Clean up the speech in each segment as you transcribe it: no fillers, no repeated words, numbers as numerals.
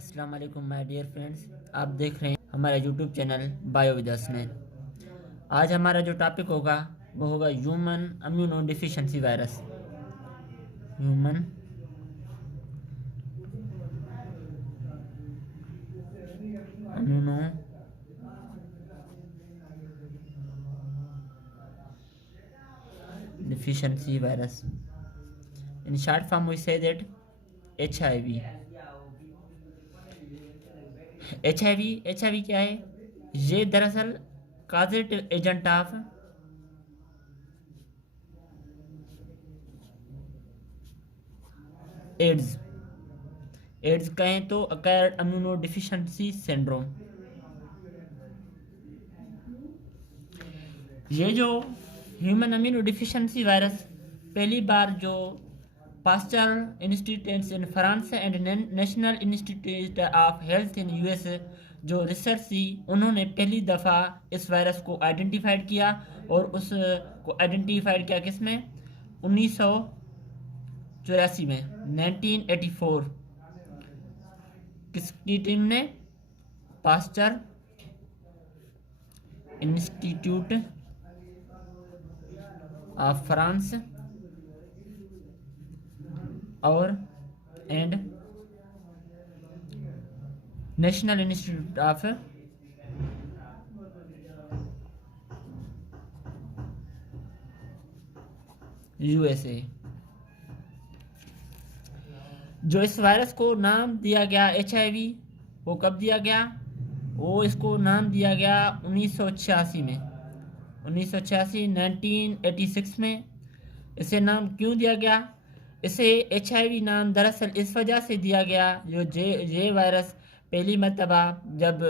अस्सलाम वालेकुम my dear friends. आप देख रहे हैं हमारा यूट्यूब चैनल बायो विद स्नेह। आज हमारा जो टॉपिक होगा वो होगा human immuno deficiency virus. Human immuno deficiency virus. In short form, we say that HIV. HIV क्या है? ये दरअसल काजेटिव एजेंट ऑफ एड्स। एड्स कहें तो अक्वायर्ड इम्यूनो डिफिशिएंसी सिंड्रोम। ये जो ह्यूमन इम्यूनो डिफिशिएंसी वायरस पहली बार जो Pasteur Institute in France and National Institute of Health in US जो रिसर्च थी, उन्होंने पहली दफ़ा इस वायरस को आइडेंटिफाइड किया। और उसको आइडेंटिफाइड किया किसमें? 1984 में, 1984। किसकी टीम ने? पास्चर इंस्टीट्यूट ऑफ फ्रांस और and National Institute of USA. जो इस वायरस को नाम दिया गया HIV, वो कब दिया गया? वो इसको नाम दिया गया 1986 में, 1986 में। इसे नाम क्यों दिया गया? इसे HIV नाम दरअसल इस वजह से दिया गया, जो ये वायरस पहली मरतबा जब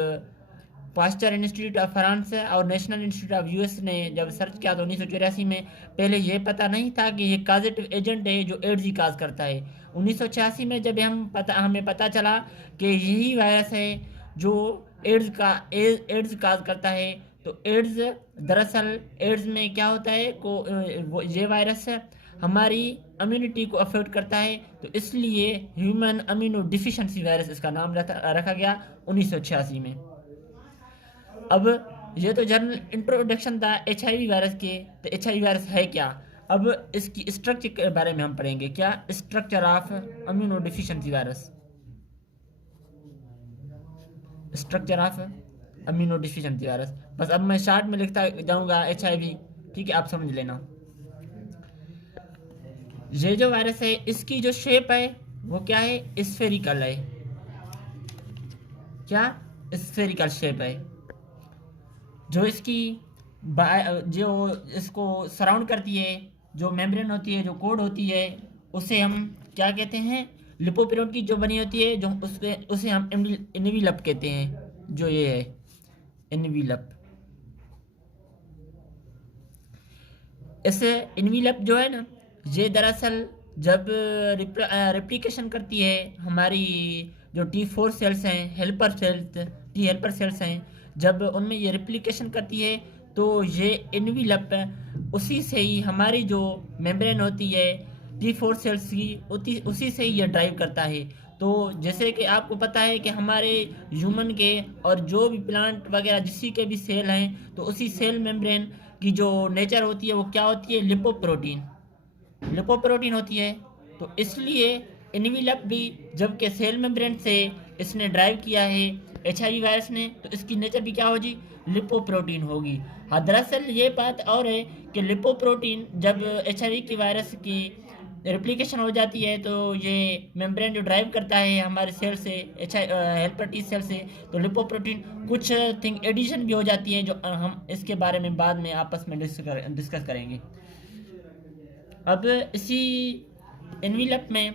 पास्चर इंस्टीट्यूट ऑफ फ्रांस और नेशनल इंस्टीट्यूट ऑफ यूएस ने जब सर्च किया तो 1984 में, पहले ये पता नहीं था कि ये काजेटिव एजेंट है जो एड्स ही काज करता है। 1986 में जब हमें पता चला कि यही वायरस है जो एड्स काज करता है, तो एड्स दरअसल एड्स में क्या होता है ये वायरस हमारी इम्यूनिटी को अफेक्ट करता है, तो इसलिए ह्यूमन इम्यूनो डिफिशिएंसी वायरस इसका नाम रखा गया 1986 में। अब ये तो जनरल इंट्रोडक्शन था HIV वायरस के। तो HIV वायरस है क्या? अब इसकी स्ट्रक्चर के बारे में हम पढ़ेंगे। क्या? Structure of immuno deficiency virus. Structure of immuno deficiency virus, बस अब मैं शॉर्ट में लिखता जाऊंगा HIV, ठीक है, आप समझ लेना। ये जो वायरस है इसकी जो शेप है वो क्या है? स्फेरिकल है। क्या? स्फेरिकल शेप है। जो इसकी जो इसको सराउंड करती है, जो मेम्ब्रेन होती है, जो कोड होती है, उसे हम क्या कहते हैं? लिपोप्रोटीन की जो बनी होती है, जो उसे हम एनवेलप कहते हैं। जो ये है एनवेलप, इसे एनवेलप जो है ना, ये दरअसल जब रेप्लिकेशन करती है, हमारी जो T4 सेल्स हैं, टी हेल्पर सेल्स हैं, जब उनमें ये रेप्लिकेशन करती है तो ये एनवेलप उसी से ही हमारी जो मेम्ब्रेन होती है T4 सेल्स की, उसी से ही ये ड्राइव करता है। तो जैसे कि आपको पता है कि हमारे ह्यूमन के और जो भी प्लांट वगैरह जिसी के भी सेल हैं, तो उसी सेल मेम्ब्रेन की जो नेचर होती है वो क्या होती है? लिपोप्रोटीन होती है। तो इसलिए एनवेलप भी जबकि सेल मेम्ब्रेन से इसने ड्राइव किया है HIV वायरस ने, तो इसकी नेचर भी क्या होगी? लिपोप्रोटीन होगी। हाँ, दरअसल ये बात और है कि लिपोप्रोटीन जब HIV की वायरस की रेप्लिकेशन हो जाती है तो ये मेम्ब्रेन जो ड्राइव करता है हमारे सेल से, हेल्पर T सेल से, तो लिपोप्रोटीन कुछ थिंग एडिशन भी हो जाती है, जो हम इसके बारे में बाद में आपस में डिस्कस करेंगे। अब इसी एनवेलप में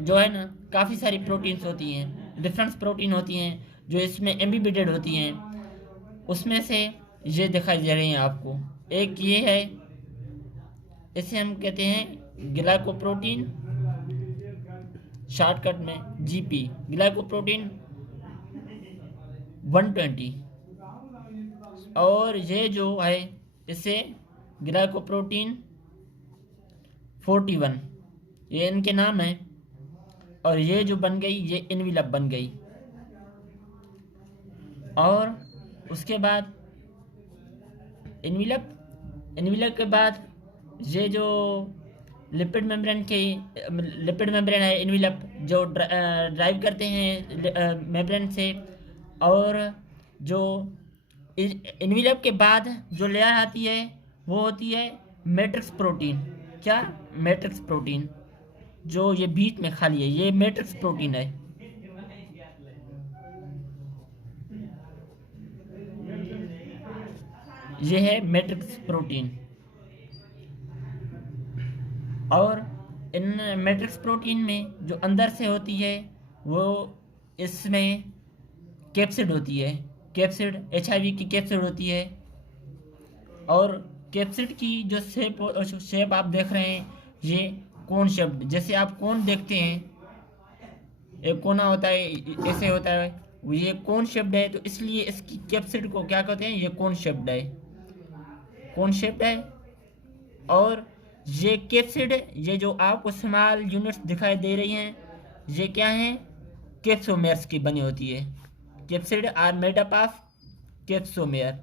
जो है ना, काफ़ी सारी प्रोटीन्स होती हैं, डिफरेंट प्रोटीन होती हैं जो इसमें एम्बेडेड होती हैं। उसमें से ये दिखाई दे रही हैं आपको। एक ये है, इसे हम कहते हैं ग्लाइकोप्रोटीन, शॉर्टकट में GP, ग्लाइकोप्रोटीन 120। और ये जो है इसे ग्लाइकोप्रोटीन 41, ये इनके नाम है। और ये जो बन गई ये इनविलप बन गई। और उसके बाद इनविलप के बाद ये जो लिपिड मेम्ब्रेन है, इनविलप जो ड्राइव करते हैं मेम्ब्रेन से। और जो इनविलप के बाद जो लेयर आती है वो होती है मैट्रिक्स प्रोटीन। क्या? Matrix protein. जो ये बीच में खाली है ये मैट्रिक्स प्रोटीन है। ये है मैट्रिक्स प्रोटीन। और इन मैट्रिक्स प्रोटीन में जो अंदर से होती है वो इसमें कैप्सिड होती है। कैप्सिड HIV की कैप्सिड होती है। और कैप्सिड की जो शेप आप देख रहे हैं ये कोन शेप, जैसे आप कोन देखते हैं एक कोना होता है ऐसे होता है, ये कोन शेप्ड है, तो इसलिए इसकी कैप्सिड को क्या कहते हैं? ये कोन शेप्ड है, कोन शेप्ड है। और ये कैप्सिड, ये जो आपको स्मॉल यूनिट्स दिखाई दे रही हैं ये क्या हैं? कैप्सोमेयर्स की बनी होती है। Capsid are made up of capsomere.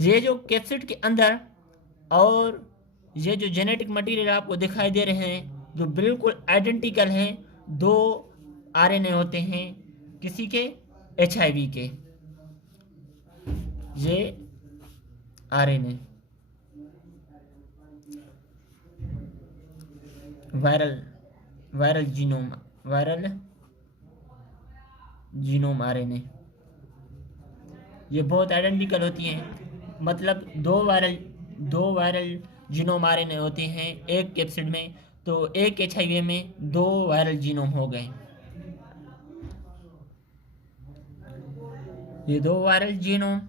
ये जो कैप्सिड के अंदर और ये जो जेनेटिक मटेरियल आपको दिखाई दे रहे हैं जो बिल्कुल आइडेंटिकल हैं, 2 RNA होते हैं किसी के? HIV के। ये RNA वायरल जीनोम RNA ये बहुत आइडेंटिकल होती हैं। मतलब दो वायरल जीनोम RNA होते हैं एक कैप्सिड में, तो एक HIV में 2 वायरल जीनोम हो गए। ये 2 वायरल जीनोम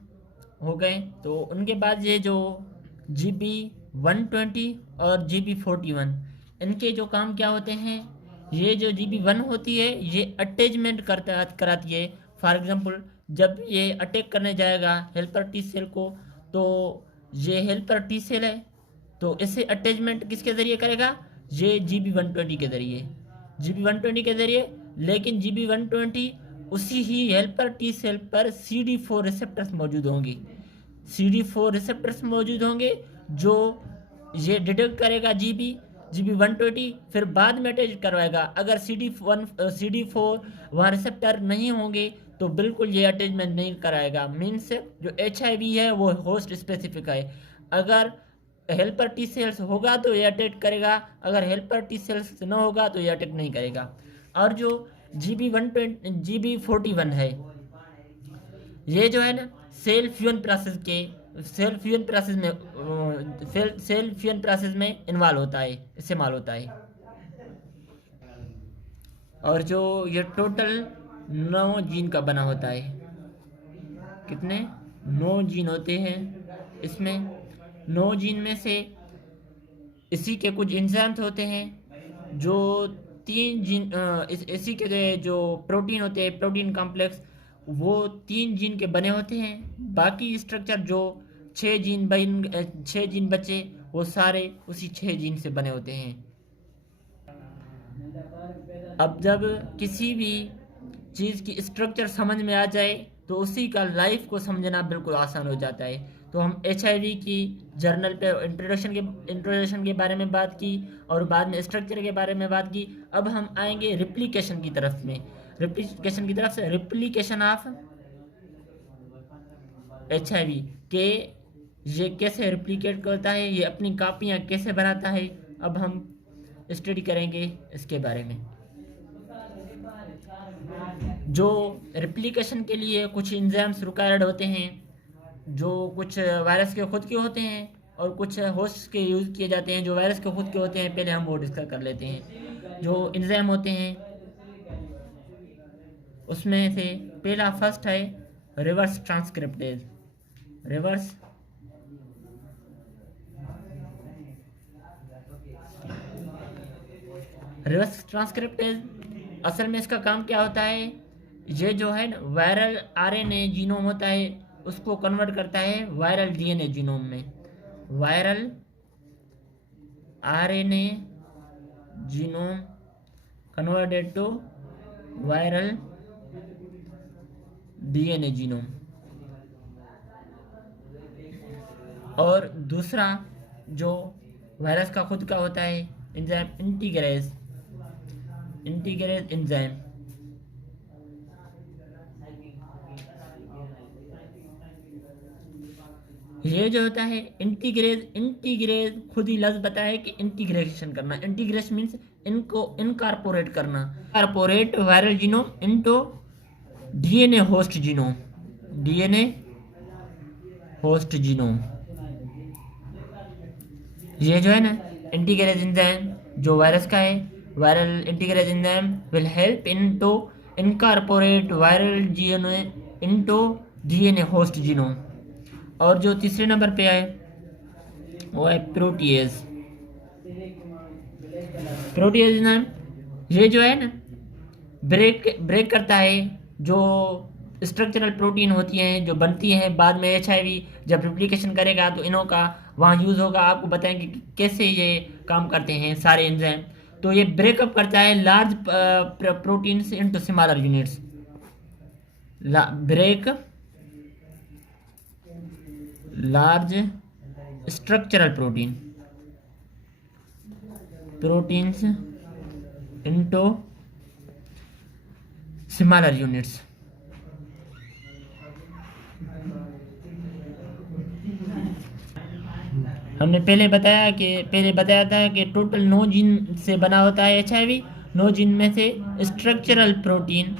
हो गए। तो उनके बाद ये जो GB120 और GB41 इनके जो काम क्या होते हैं? ये जो GB1 होती है ये अटैचमेंट कराती है। फॉर एग्जांपल जब ये अटैक करने जाएगा हेल्पर टी सेल को, तो ये हेल्पर टी सेल है तो इसे अटैचमेंट किसके ज़रिए करेगा? ये GB120 के ज़रिए। लेकिन GB120 उसी ही हेल्पर टी सेल पर CD4 रिसेप्टर्स मौजूद होंगे। CD4 रिसेप्टर्स मौजूद होंगे जो ये डिटेक्ट करेगा GB120, फिर बाद में अटैच करवाएगा। अगर CD4 वहाँ रिसेप्टर नहीं होंगे तो बिल्कुल ये अटैचमेंट नहीं कराएगा। मीन्स जो HIV है वो होस्ट स्पेसिफिक है। अगर हेल्पर टी सेल्स होगा तो ये अटैक करेगा, अगर हेल्पर टी सेल्स न होगा तो ये अटैक नहीं करेगा। और जो GB41 है ये जो है ना सेल फ्यूजन प्रोसेस में इन्वॉल्व होता है, इस्तेमाल होता है। और जो ये टोटल 9 जीन का बना होता है। कितने? 9 जीन होते हैं इसमें। 9 जीन में से इसी के कुछ एंजाइम्स होते हैं जो 3 जीन इसी के जो प्रोटीन होते हैं प्रोटीन कॉम्प्लेक्स वो 3 जीन के बने होते हैं। बाकी स्ट्रक्चर जो 6 जीन बचे वो सारे उसी 6 जीन से बने होते हैं। अब जब किसी भी चीज़ की स्ट्रक्चर समझ में आ जाए तो उसी का लाइफ को समझना बिल्कुल आसान हो जाता है। तो हम HIV की जर्नल पे इंट्रोडक्शन के बारे में बात की और बाद में स्ट्रक्चर के बारे में बात की। अब हम आएंगे रिप्लिकेशन की तरफ से रिप्लिकेशन ऑफ HIV के ये कैसे रिप्लिकेट करता है, ये अपनी कापियाँ कैसे बनाता है, अब हम स्टडी करेंगे इसके बारे में। जो रिप्लिकेशन के लिए कुछ एंजाइम्स रिक्वायर्ड होते हैं जो कुछ वायरस के खुद के होते हैं और कुछ होस्ट के यूज़ किए जाते हैं जो वायरस के खुद के होते हैं। पहले हम वो डिस्कस कर लेते हैं। जो एंजाइम होते हैं उसमें से पहला फर्स्ट है रिवर्स ट्रांसक्रिप्टेज। रिवर्स ट्रांसक्रिप्टेज असल में इसका काम क्या होता है? ये जो है ना वायरल RNA जीनोम होता है उसको कन्वर्ट करता है वायरल DNA जीनोम में। Viral RNA genome converted to viral DNA genome। और दूसरा जो वायरस का खुद का होता है एंजाइम इंटीग्रेज एंजाइम। ये जो होता है इंटीग्रेज खुद ही लफ्ज बताया है कि इंटीग्रेशन करना। इंटीग्रेशन मीन्स इनको इनकारपोरेट करना। Corporate viral genome into DNA host genome. ये जो है ना इंटीग्रेज एंजाइम जो वायरस का है, viral integrase enzyme will help in to incorporate viral DNA into DNA host genome. और जो तीसरे नंबर पे है वो है प्रोटीएज एंजाइम। ये जो है ना ब्रेक करता है जो स्ट्रक्चरल प्रोटीन होती हैं जो बनती हैं बाद में एचआईवी जब रिप्लिकेशन करेगा तो इनों का वहाँ यूज़ होगा। आपको बताएंगे कि कैसे ये काम करते हैं सारे एंजाइम। तो ये ब्रेकअप करता है large proteins into smaller units. Break large structural proteins into smaller units. हमने पहले बताया था कि टोटल 9 जीन से बना होता है एचआईवी। 9 जीन में से स्ट्रक्चरल प्रोटीन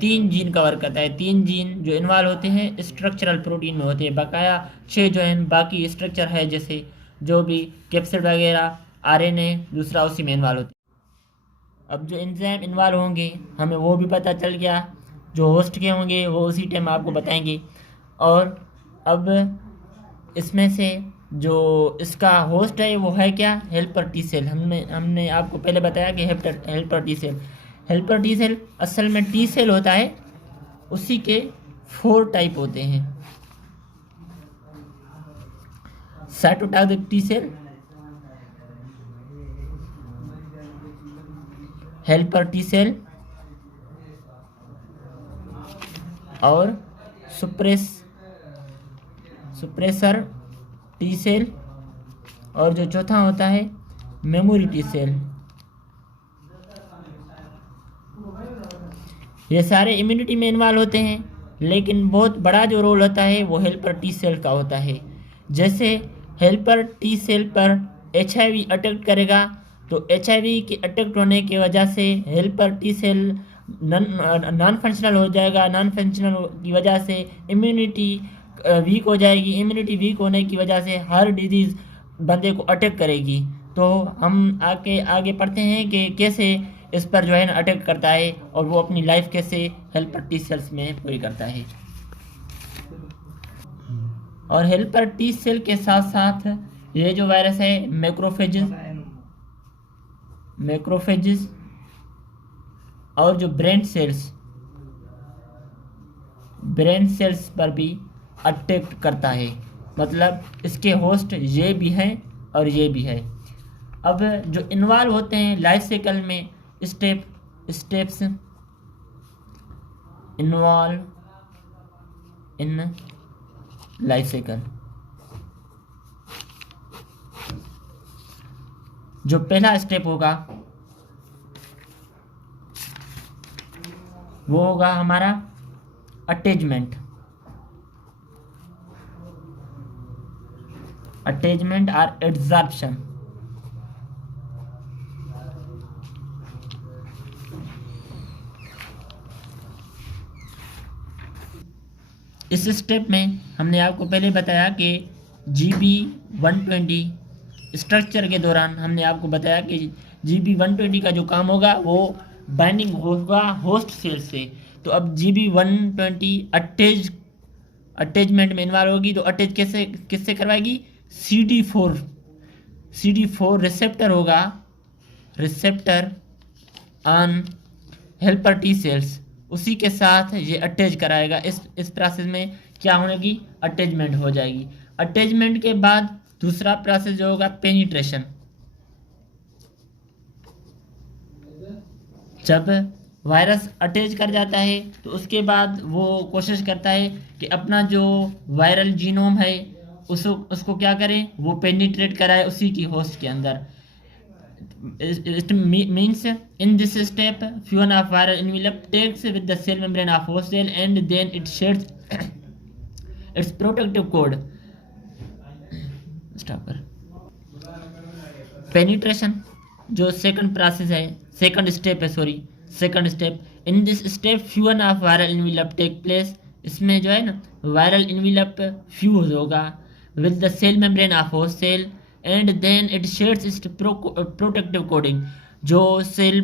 3 जीन कवर करता है। 3 जीन जो इन्वॉल्व होते हैं स्ट्रक्चरल प्रोटीन में होते हैं। बकाया 6 जो है बाकी स्ट्रक्चर है जैसे जो भी कैप्सिड वगैरह आरएनए दूसरा उसी में इन्वॉल्व होते हैं। अब जो एंजाइम इन्वॉल्व होंगे हमें वो भी पता चल गया। जो होस्ट के होंगे वो उसी टाइम आपको बताएंगे। और अब इसमें से जो इसका होस्ट है वो है क्या, हेल्पर टी सेल। हमने आपको पहले बताया कि हेल्पर टी सेल असल में टी सेल होता है। उसी के 4 टाइप होते हैं। Cytotoxic T cell, helper T cell और सुप्रेसर टी सेल। और जो चौथा होता है मेमोरी टी सेल। ये सारे इम्यूनिटी में इन्वॉल्व होते हैं लेकिन बहुत बड़ा जो रोल होता है वो हेल्पर टी सेल का होता है। जैसे हेल्पर टी सेल पर एचआईवी अटैक करेगा तो एचआईवी के अटैक होने की वजह से helper T cell non functional हो जाएगा। नॉन फंक्शनल की वजह से इम्यूनिटी वीक हो जाएगी। इम्यूनिटी वीक होने की वजह से हर डिजीज़ बंदे को अटैक करेगी। तो हम आगे पढ़ते हैं कि कैसे इस पर जो है ना अटैक करता है और वो अपनी लाइफ कैसे हेल्पर टी सेल्स में पूरी करता है। और हेल्पर टी सेल के साथ साथ ये जो वायरस है मैक्रोफेजेस और जो ब्रेन सेल्स पर भी अटैक करता है। मतलब इसके होस्ट ये भी हैं और ये भी है। अब जो इन्वॉल्व होते हैं लाइफ साइकिल में steps involve in life cycle. जो पहला स्टेप होगा वो होगा हमारा अटैचमेंट और एड्सॉर्प्शन। इस स्टेप में हमने आपको पहले बताया कि GB120 स्ट्रक्चर के दौरान हमने आपको बताया कि GB120 का जो काम होगा वो बाइंडिंग होगा होस्ट सेल से। तो अब GB120 अटैचमेंट में इन्वॉल्व होगी। तो अटैच किससे करवाएगी, CD4 रिसेप्टर होगा, receptor on helper T cells, उसी के साथ ये अटैच कराएगा। इस प्रोसेस में क्या होने की, अटैचमेंट हो जाएगी। अटैचमेंट के बाद दूसरा प्रोसेस जो होगा पेनिट्रेशन। जब वायरस अटैच कर जाता है तो उसके बाद वो कोशिश करता है कि अपना जो वायरल जीनोम है उसको क्या करें, वो पेनिट्रेट कराए उसी की होस्ट के अंदर. It means in this step fusion of viral envelope takes with the cell membrane of host cell and then it sheds its protective code. Stop कर. पेनिट्रेशन जो सेकंड प्रोसेस है, सेकंड स्टेप है, sorry second step. In this step fusion of viral envelope take place. इसमें जो है ना viral envelope fuse होगा with the cell membrane of host cell and then it shares its protective coding. जो cell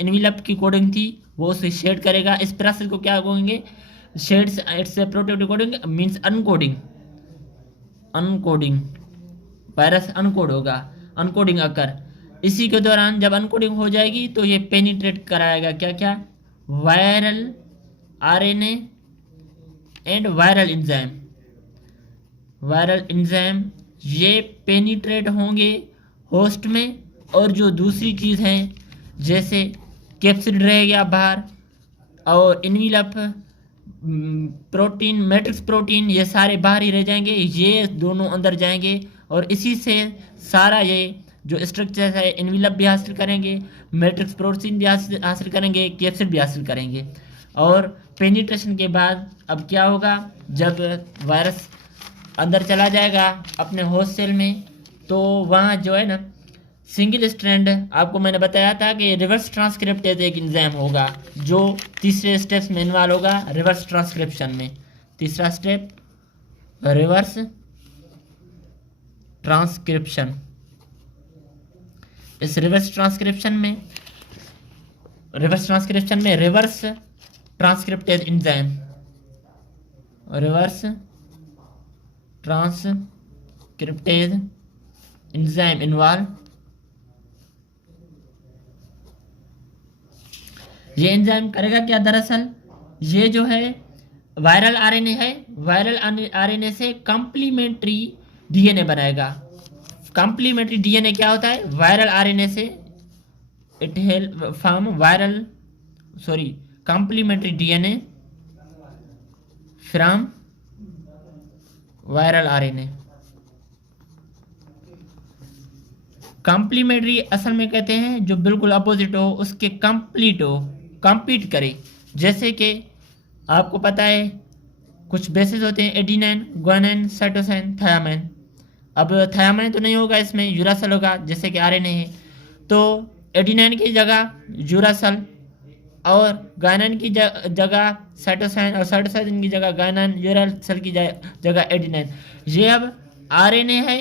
envelope की coding थी वो उसे शेड करेगा. इस प्रोसेस को क्या कहेंगे, sheds its protective coating means uncoating. Uncoating, virus uncoat होगा, अनकोडिंग अकर. इसी के दौरान जब अनकोडिंग हो जाएगी तो ये पेनिट्रेट कराएगा क्या क्या, viral RNA and viral enzyme. Viral enzyme ये पेनिट्रेट होंगे होस्ट में. और जो दूसरी चीज़ है जैसे कैप्सिड रह गया बाहर और इन्वेलप प्रोटीन, मैट्रिक्स प्रोटीन, ये सारे बाहर ही रह जाएंगे, ये दोनों अंदर जाएंगे और इसी से सारा ये जो स्ट्रक्चर है इन्वेलप भी हासिल करेंगे, मैट्रिक्स प्रोटीन भी हासिल करेंगे, कैप्सिड भी हासिल करेंगे. और पेनिट्रेशन के बाद अब क्या होगा, जब वायरस अंदर चला जाएगा अपने होस्ट सेल में तो वहाँ जो है ना सिंगल स्ट्रैंड, आपको मैंने बताया था कि रिवर्स ट्रांसक्रिप्टेज एक एंजाइम होगा जो तीसरे स्टेप्स में इन्वॉल्व होगा रिवर्स ट्रांसक्रिप्शन में. तीसरा स्टेप रिवर्स ट्रांसक्रिप्शन. इस रिवर्स ट्रांसक्रिप्शन में reverse transcriptase enzyme, reverse transcriptase enzyme involve. ये एंजाइम करेगा क्या, दरअसल ये जो है वायरल आरएनए है, वायरल आरएनए से कॉम्प्लीमेंट्री डीएनए बनाएगा. कॉम्प्लीमेंट्री डीएनए क्या होता है, वायरल आरएनए से it help form viral complementary DNA from viral RNA. Complementary असल में कहते हैं जो बिल्कुल अपोजिट हो, उसके कंप्लीट हो, कम्पीट करे. जैसे कि आपको पता है कुछ बेसिस होते हैं एडिनाइन, ग्वानिन, साइटोसिन, थायामाइन. अब थायामाइन तो नहीं होगा, इसमें यूरासिल होगा जैसे कि आरएनए है. तो एडिनाइन की जगह यूरासिल और गायनाइन की जगह साइटोसिन और साइटोसिन की जगह गायनाइन, यूरासिल की जगह एडिनाइन. ये अब आरएनए है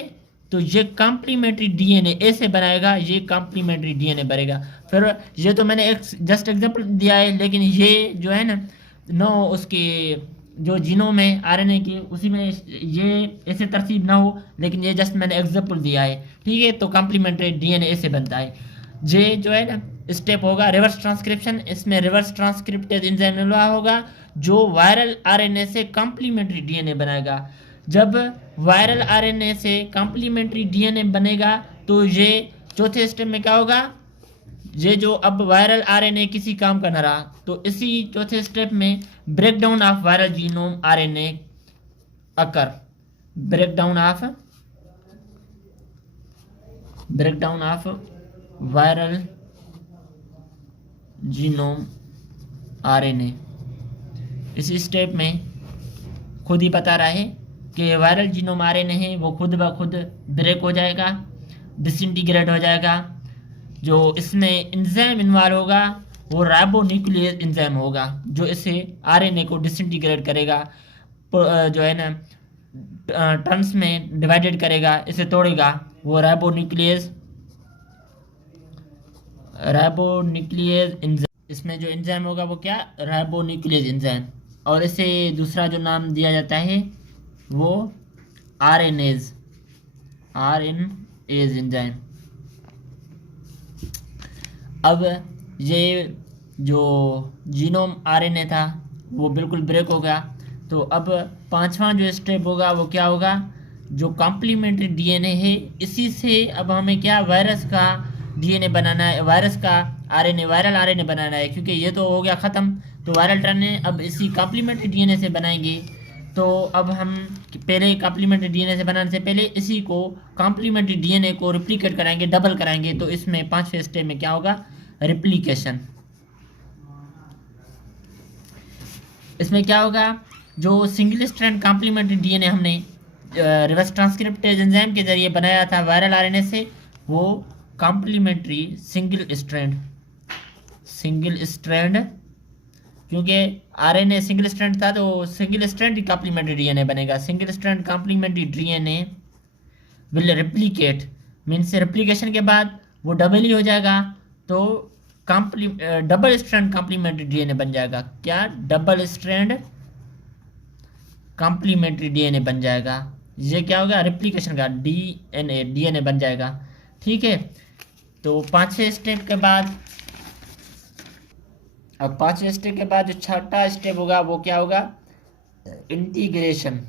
तो ये कॉम्प्लीमेंट्री डीएनए ऐसे बनाएगा, ये कॉम्प्लीमेंट्री डीएनए बनेगा. फिर ये तो मैंने एक जस्ट एग्जांपल दिया है, लेकिन ये जो है ना नो उसके जो जीनोम है आरएनए की उसी में ये ऐसे तरतीब ना हो, लेकिन ये जस्ट मैंने एग्जांपल दिया है, ठीक है. तो कॉम्प्लीमेंट्री डीएनए ऐसे बनता है. ये जो है ना स्टेप होगा रिवर्स ट्रांसक्रिप्शन. इसमें रिवर्स ट्रांसक्रिप्टेज एंजाइम होगा जो वायरल आरएनए से कॉम्प्लीमेंट्री डीएनए बनाएगा. जब वायरल आरएनए से कॉम्प्लीमेंट्री डीएनए बनेगा तो ये चौथे स्टेप में क्या होगा, ये जो अब वायरल आरएनए किसी काम का न रहा तो इसी चौथे स्टेप में breakdown of viral genome RNA occur. Breakdown of viral genome RNA. इसी स्टेप में खुद ही बता रहा है कि वायरल जीनोम आरएनए है वो खुद ब खुद ब्रेक हो जाएगा, डिसइंटीग्रेट हो जाएगा. जो इसमें एंजाइम इन्वॉल्व होगा वो राइबोन्यूक्लियेज एंजाइम होगा जो इसे आरएनए को डिसइंटीग्रेट करेगा, जो है ना टर्न्स में डिवाइडेड करेगा, इसे तोड़ेगा. वो राइबोन्यूक्लियेज एंजाइम, इसमें जो एंजाइम होगा वो क्या, राइबोन्यूक्लियेज एंजाइम. और इसे दूसरा जो नाम दिया जाता है वो आरएनएज एंजाइम. अब ये जो जीनोम आरएनए था वो बिल्कुल ब्रेक हो गया. तो अब पांचवा जो स्टेप होगा वो क्या होगा, जो कॉम्प्लीमेंट्री डीएनए है इसी से अब हमें क्या वायरस का डीएनए बनाना है, वायरस का आरएनए, वायरल आरएनए बनाना है, क्योंकि ये तो हो गया ख़त्म। तो वायरल आरएनए अब इसी कॉम्प्लीमेंट्री डीएनए से बनाएंगे। तो अब हम पहले कॉम्प्लीमेंट्री डीएनए से बनाने से पहले इसी को कॉम्प्लीमेंट्री डीएनए को रिप्लिकेट कराएंगे, डबल कराएंगे। तो इसमें 5वें स्टेप में क्या होगा, रिप्लिकेशन। इसमें क्या होगा, जो सिंगल स्ट्रैंड कॉम्प्लीमेंट्री डीएनए हमने रिवर्स ट्रांसक्रिप्टेज एंजाइम के जरिए बनाया था वायरल आरएनए से, वो कॉम्प्लीमेंट्री सिंगल स्ट्रैंड, क्योंकि आरएनए सिंगल स्ट्रैंड था तो सिंगल स्ट्रैंड ही कॉम्प्लीमेंट्री डीएनए बनेगा। Single strand complementary DNA will replicate, means replication के बाद वो डबल ही हो जाएगा, तो डबल स्ट्रैंड कॉम्प्लीमेंट्री डीएनए बन जाएगा। क्या, डबल स्ट्रैंड कॉम्प्लीमेंट्री डीएनए बन जाएगा। ये क्या होगा, रिप्लिकेशन का डीएनए बन जाएगा। ठीक है, तो 5वें स्टेप के बाद, अब 5वें स्टेप के बाद जो छठा स्टेप होगा वो क्या होगा, इंटीग्रेशन।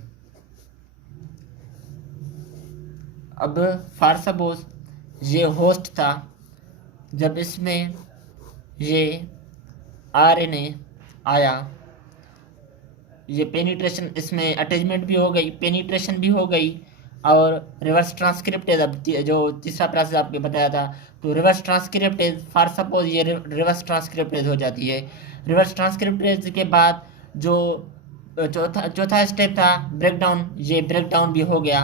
अब फॉर सपोज ये होस्ट था, जब इसमें ये आरएनए आया, ये पेनिट्रेशन, इसमें अटैचमेंट भी हो गई, पेनिट्रेशन भी हो गई, और रिवर्स ट्रांसक्रिप्टेज, अब जो तीसरा प्रोसेस आपके बताया था, तो रिवर्स ट्रांसक्रिप्टेज, फॉर सपोज ये रिवर्स ट्रांसक्रिप्टेज हो जाती है। रिवर्स ट्रांसक्रिप्टेज के बाद जो चौथा स्टेप था ब्रेकडाउन, ये ब्रेकडाउन भी हो गया।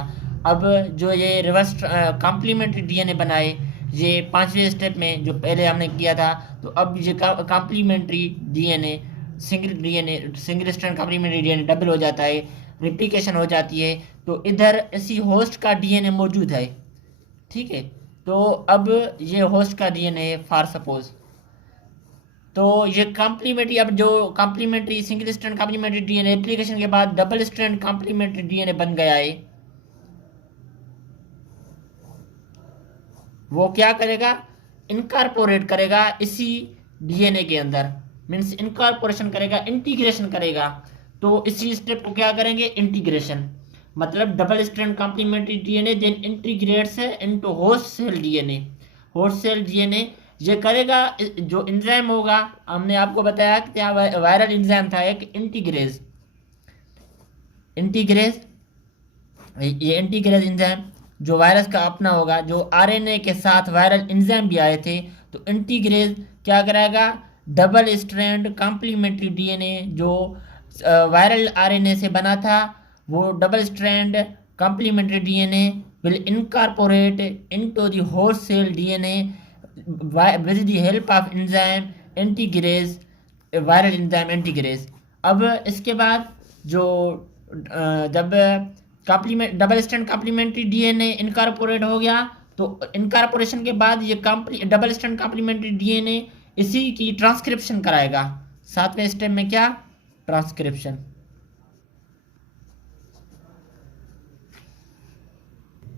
अब जो ये रिवर्स कॉम्प्लीमेंट्री डीएनए बनाए, ये 5वें स्टेप में जो पहले हमने किया था, तो अब ये complementary DNA single strand complementary DNA double हो जाता है, रिप्लिकेशन हो जाती है। तो इधर इसी होस्ट का डीएनए मौजूद है। ठीक है, तो अब ये होस्ट का डीएनए है फॉर सपोज, तो ये कॉम्प्लीमेंट्री, अब जो complementary single strand complementary DNA replication के बाद डबल स्ट्रैंड कॉम्प्लीमेंट्री डीएनए बन गया है, वो क्या करेगा, इनकॉर्पोरेट करेगा इसी डीएनए के अंदर, मीन्स इनकॉर्पोरेशन करेगा, इंटीग्रेशन करेगा। तो इसी स्टेप को क्या करेंगे, इंटीग्रेशन, मतलब double strand complementary DNA then integrates into host cell DNA. Host cell DNA ये करेगा, जो एंजाइम होगा, हमने आपको बताया कि क्या वायरल एंजाइम था एक इंटीग्रेज, ये इंटीग्रेज एंजाइम जो वायरस का अपना होगा, जो आरएनए के साथ वायरल एंजाइम भी आए थे, तो इंटीग्रेज क्या कराएगा, डबल स्ट्रैंड कॉम्प्लीमेंट्री डीएनए जो वायरल आरएनए से बना था, वो double strand complementary DNA will incorporate into the host cell DNA with the help of enzyme integrase, viral enzyme integrase. अब इसके बाद जो जब double strand complementary DNA incorporate हो गया, तो इनकॉर्पोरेशन के बाद ये डबल स्ट्रैंड कॉम्प्लीमेंट्री डीएनए इसी की ट्रांसक्रिप्शन कराएगा। 7वें स्टेप में क्या, ट्रांसक्रिप्शन।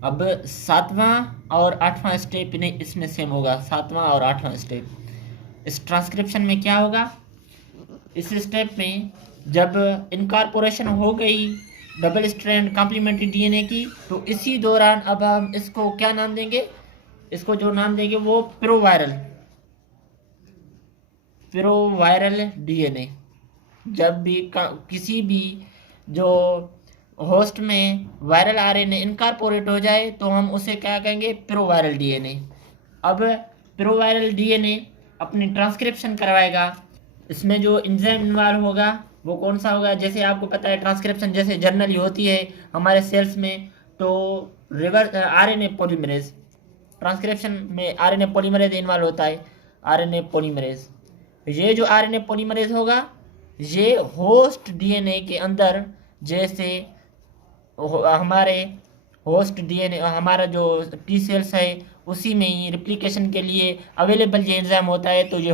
अब 7वां और 8वां स्टेप इसमें सेम होगा, 7वां और 8वां स्टेप। इस ट्रांसक्रिप्शन में क्या होगा, इस स्टेप में जब इनकॉर्पोरेशन हो गई डबल स्ट्रैंड कॉम्प्लीमेंट्री डीएनए की, तो इसी दौरान अब हम इसको क्या नाम देंगे, इसको जो नाम देंगे वो प्रोवायरल डीएनए। जब भी किसी भी जो होस्ट में वायरल आरएनए इनकॉर्पोरेट हो जाए, तो हम उसे क्या कहेंगे, प्रोवायरल डीएनए। अब प्रोवायरल डीएनए अपनी ट्रांसक्रिप्शन करवाएगा। इसमें जो एंजाइम इन्वॉल्व होगा वो कौन सा होगा, जैसे आपको पता है ट्रांसक्रिप्शन जैसे जर्नली होती है हमारे सेल्स में, तो आरएनए पॉलीमरेज, ट्रांसक्रिप्शन में आरएनए पॉलीमरेज इन्वॉल्व होता है, आरएनए पॉलीमरेज। ये जो आरएनए पॉलीमरेज होगा, ये होस्ट डीएनए के अंदर, जैसे हमारे होस्ट डीएनए, हमारा जो टी सेल्स है उसी में ही रिप्लिकेशन के लिए अवेलेबल ये एंजाइम होता है, तो ये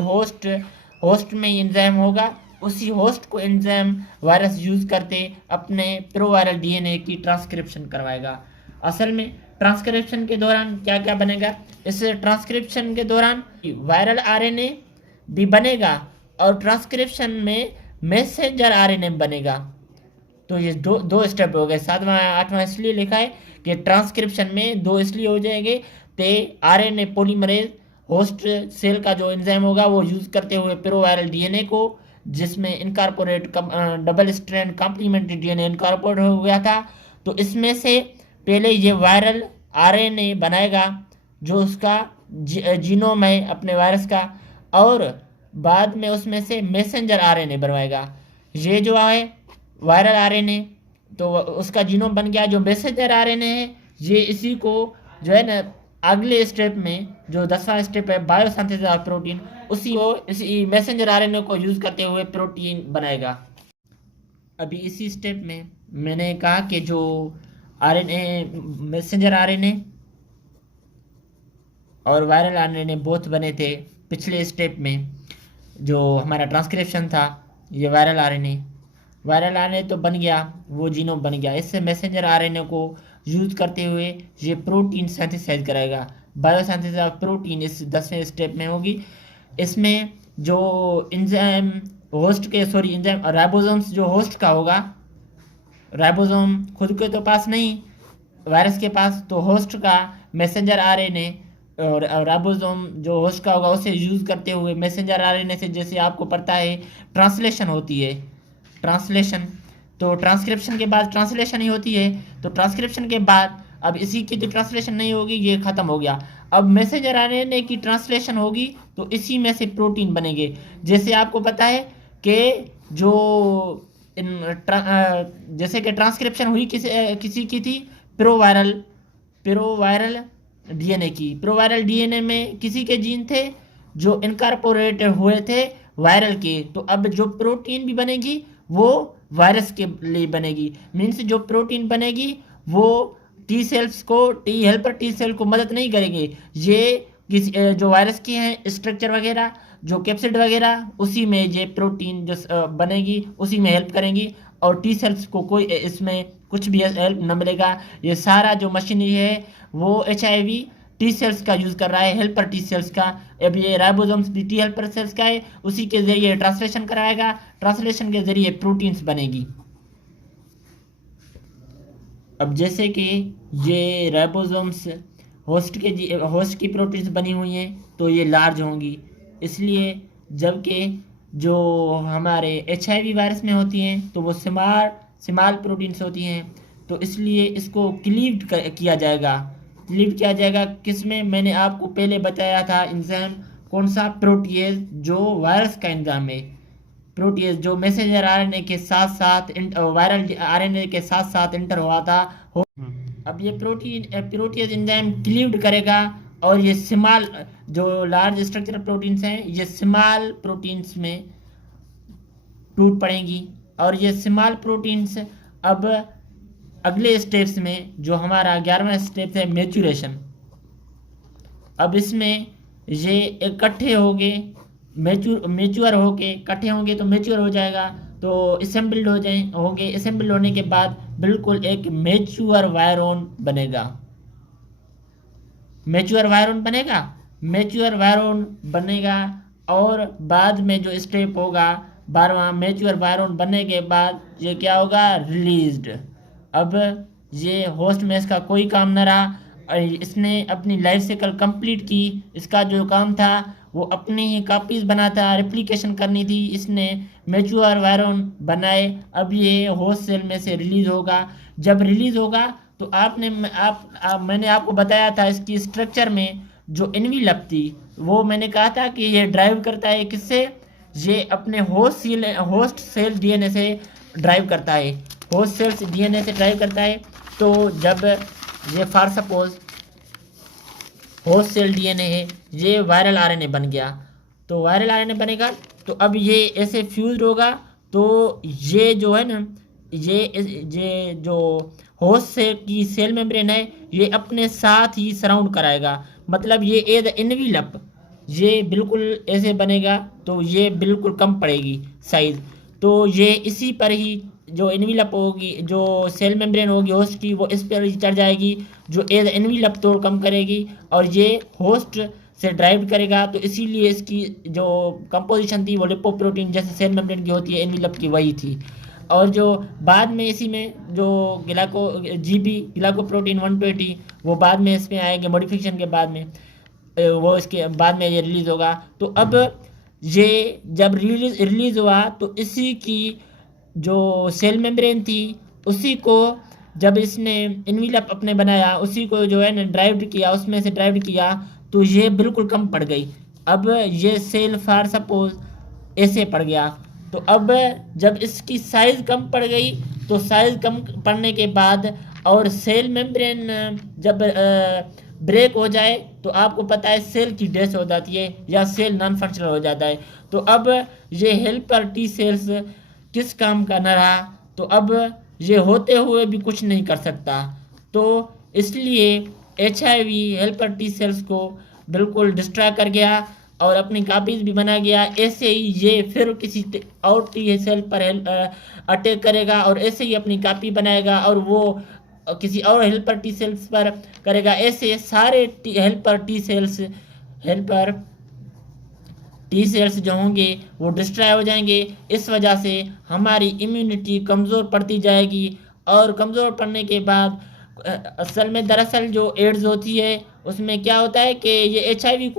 होस्ट में ही एंजाइम होगा, उसी होस्ट को एंजाइम वायरस यूज करते अपने प्रोवायरल डीएनए की ट्रांसक्रिप्शन करवाएगा। असल में ट्रांसक्रिप्शन के दौरान क्या क्या बनेगा, इस ट्रांसक्रिप्शन के दौरान वायरल आरएनए भी बनेगा और ट्रांसक्रिप्शन में मैसेंजर आरएनए बनेगा। तो ये दो स्टेप हो गए। 7वां 8वां इसलिए लिखा है कि ट्रांसक्रिप्शन में 2 इसलिए हो जाएंगे, ते आरएनए पॉलीमरेज होस्ट सेल का जो एंजाइम होगा वो यूज़ करते हुए प्रोवायरल डीएनए को, जिसमें incorporate double strand complementary DNA incorporate हो गया था। तो इसमें से पहले ये वायरल आरएनए बनाएगा जो उसका जीनोम है अपने वायरस का, और बाद में उसमें से मैसेंजर आरएनए बनवाएगा। ये जो है वायरल आरएनए, तो उसका जीनोम बन गया। जो मैसेंजर आरएनए है, ये इसी को जो है ना अगले स्टेप में, जो 10वां स्टेप है बायोसिंथेसिस ऑफ प्रोटीन, उसी को इसी मैसेंजर आरएनए को यूज़ करते हुए प्रोटीन बनाएगा। अभी इसी स्टेप में मैंने कहा कि जो आरएनए, मैसेंजर आरएनए और वायरल आरएनए बोथ बने थे पिछले स्टेप में। जो हमारा ट्रांसक्रिप्शन था, ये वायरल आरएनए तो बन गया, वो जीनोम बन गया। इससे मैसेंजर आरएनए को यूज करते हुए ये प्रोटीन सिंथेसाइज कराएगा। बायोसिंथेसिस ऑफ प्रोटीन इस 10वें स्टेप में होगी। इसमें जो एंजाइम होस्ट के एंजाइम राइबोसोम्स जो होस्ट का होगा, राइबोसोम खुद के तो पास नहीं, वायरस के पास, तो होस्ट का मैसेंजर आरएनए और राइबोसोम जो होस्ट का होगा उसे यूज़ करते हुए मैसेंजर आरएनए से, जैसे आपको पता है ट्रांसलेशन होती है, ट्रांसलेशन, तो ट्रांसक्रिप्शन के बाद ट्रांसलेशन ही होती है। तो ट्रांसक्रिप्शन के बाद अब इसी की जो ट्रांसलेशन नहीं होगी, ये ख़त्म हो गया। अब मैसेंजर आरएनए की ट्रांसलेशन होगी तो इसी में से प्रोटीन बनेंगे। जैसे आपको पता है कि जो जैसे कि ट्रांसक्रिप्शन हुई किसी की थी प्रोवायरल डीएनए की। प्रोवायरल डीएनए में किसी के जीन थे जो इनकॉर्पोरेट हुए थे वायरल के। तो अब जो प्रोटीन भी बनेगी वो वायरस के लिए बनेगी। मीन्स जो प्रोटीन बनेगी वो टी सेल्स को, टी हेल्पर टी सेल को मदद नहीं करेंगे। ये जो वायरस के हैं स्ट्रक्चर वगैरह, जो कैप्सिड वगैरह, उसी में ये प्रोटीन जो बनेगी उसी में हेल्प करेंगी, और टी सेल्स को कोई इसमें कुछ भी हेल्प न मिलेगा। ये सारा जो मशीनरी है वो HIV टी सेल्स का यूज़ कर रहा है, हेल्पर टी सेल्स का। अब ये राइबोसोम्स भी टी हेल्पर सेल्स का है, उसी के जरिए ट्रांसलेशन कराएगा, ट्रांसलेशन के जरिए प्रोटीन्स बनेगी। अब जैसे कि ये राइबोसोम्स होस्ट की प्रोटीन्स बनी हुई हैं तो ये लार्ज होंगी, इसलिए जबकि जो हमारे HIV वायरस में होती हैं तो वो स्मॉल प्रोटीन्स होती हैं। तो इसलिए इसको क्लीव्ड किया जाएगा। क्लीव किया जाएगा किस में? मैंने आपको पहले बताया था एंजाइम कौन सा, प्रोटीएज, जो वायरस का एंजाइम है। प्रोटीएज जो मैसेंजर आरएनए के साथ साथ वायरल आरएनए के साथ साथ इंटर हुआ था। अब ये प्रोटीएज एंजाइम क्लीव्ड करेगा, और ये स्मॉल जो लार्ज स्ट्रक्चरल प्रोटीन्स हैं ये स्मॉल प्रोटीन्स में टूट पड़ेंगी। और ये स्मॉल प्रोटीन्स अब अगले स्टेप्स में, जो हमारा 11वां स्टेप है मैच्योरेशन, अब इसमें ये इकट्ठे होंगे, मैच्योर होके इकट्ठे होंगे तो मैच्योर हो जाएगा, तो असेंबल्ड होंगे। असेंबल्ड होने के बाद बिल्कुल एक मैच्योर वायरोन बनेगा। मैच्योर वायरोन बनेगा। और बाद में जो स्टेप होगा 12वां, मैच्योर वायरोन बनने के बाद ये क्या होगा, रिलीज्ड। अब ये होस्ट में इसका कोई काम न रहा, इसने अपनी लाइफ साइकिल कंप्लीट की। इसका जो काम था वो अपनी ही कॉपीज बनाता, रेप्लिकेशन करनी थी, इसने मैच्योर वायरोन बनाए। अब ये होस्ट सेल में से रिलीज होगा। जब रिलीज होगा तो मैंने आपको बताया था इसकी स्ट्रक्चर में जो एनवेलप थी, वो मैंने कहा था कि ये ड्राइव करता है किससे, ये अपने होस्ट सेल डीएनए से ड्राइव करता है, होस्ट सेल्स डीएनए से ड्राइव करता है। तो जब ये for suppose host cell DNA है, ये वायरल आरएनए बन गया, तो वायरल आरएनए बनेगा तो अब ये ऐसे फ्यूज होगा, तो ये जो है ना, ये जो होस्ट सेल की सेल मेम्ब्रेन है ये अपने साथ ही सराउंड कराएगा। मतलब ये एज एनवेलप ये बिल्कुल ऐसे बनेगा, तो ये बिल्कुल कम पड़ेगी साइज। तो ये इसी पर ही जो एनवेलप होगी, जो सेल मेम्ब्रेन होगी होस्ट की, वो इस पर ही चढ़ जाएगी, जो एज एनवेलप तोड़ कम करेगी, और ये होस्ट से ड्राइव करेगा। तो इसीलिए इसकी जो कंपोजिशन थी वो लिपोप्रोटीन जैसे सेल मेम्ब्रेन की होती है, एनवेलप की वही थी। और जो बाद में इसी में जो ग्लाइकोप्रोटीन 120 वो बाद में इसमें आएंगे मॉडिफिकेशन के बाद में। वो इसके बाद में ये रिलीज़ होगा। तो अब ये जब रिलीज़ हुआ तो इसी की जो सेल मेम्ब्रेन थी उसी को जब इसने इन्वेलप अपने बनाया, उसी को जो है ना ड्राइव किया, उसमें से ड्राइव किया तो ये बिल्कुल कम पड़ गई। अब ये सेल फॉर सपोज ऐसे पड़ गया। तो अब जब इसकी साइज़ कम पड़ गई तो साइज़ कम पड़ने के बाद और सेल मेम्ब्रेन जब ब्रेक हो जाए तो आपको पता है सेल की डेथ हो जाती है या सेल नॉन फंक्शनल हो जाता है। तो अब ये हेल्पर टी सेल्स किस काम का न रहा, तो अब ये होते हुए भी कुछ नहीं कर सकता। तो इसलिए HIV हेल्पर टी सेल्स को बिल्कुल डिस्ट्रॉय कर गया और अपनी कापीज़ भी बना गया। ऐसे ही ये फिर किसी और टी सेल पर अटैक करेगा और ऐसे ही अपनी कापी बनाएगा और वो किसी और हेल्पर टी सेल्स पर करेगा। ऐसे सारे हेल्पर टी सेल्स जो होंगे वो डिस्ट्रॉय हो जाएंगे। इस वजह से हमारी इम्यूनिटी कमज़ोर पड़ती जाएगी और कमज़ोर पड़ने के बाद असल में दरअसल जो एड्स होती है उसमें क्या होता है कि ये HIV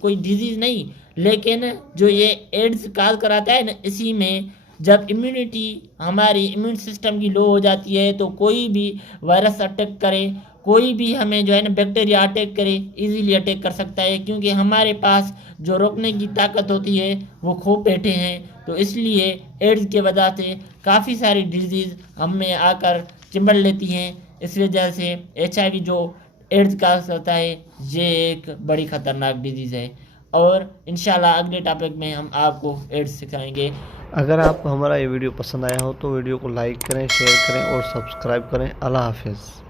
कोई डिजीज़ नहीं, लेकिन जो ये एड्स काज कराता है ना, इसी में जब इम्यूनिटी हमारी इम्यून सिस्टम की लो हो जाती है तो कोई भी वायरस अटैक करे, कोई भी हमें जो है ना बैक्टीरिया अटैक करे, इजीली अटैक कर सकता है, क्योंकि हमारे पास जो रोकने की ताकत होती है वो खो बैठे हैं। तो इसलिए एड्स के वजह से काफ़ी सारी डिजीज़ हम में आकर चिंबड़ लेती हैं। इस वजह से HIV जो एड्स का होता है ये एक बड़ी ख़तरनाक डिजीज़ है। और इंशाल्लाह अगले टॉपिक में हम आपको एड्स सिखाएंगे। अगर आपको हमारा ये वीडियो पसंद आया हो तो वीडियो को लाइक करें, शेयर करें और सब्सक्राइब करें। अल्लाह हाफिज़।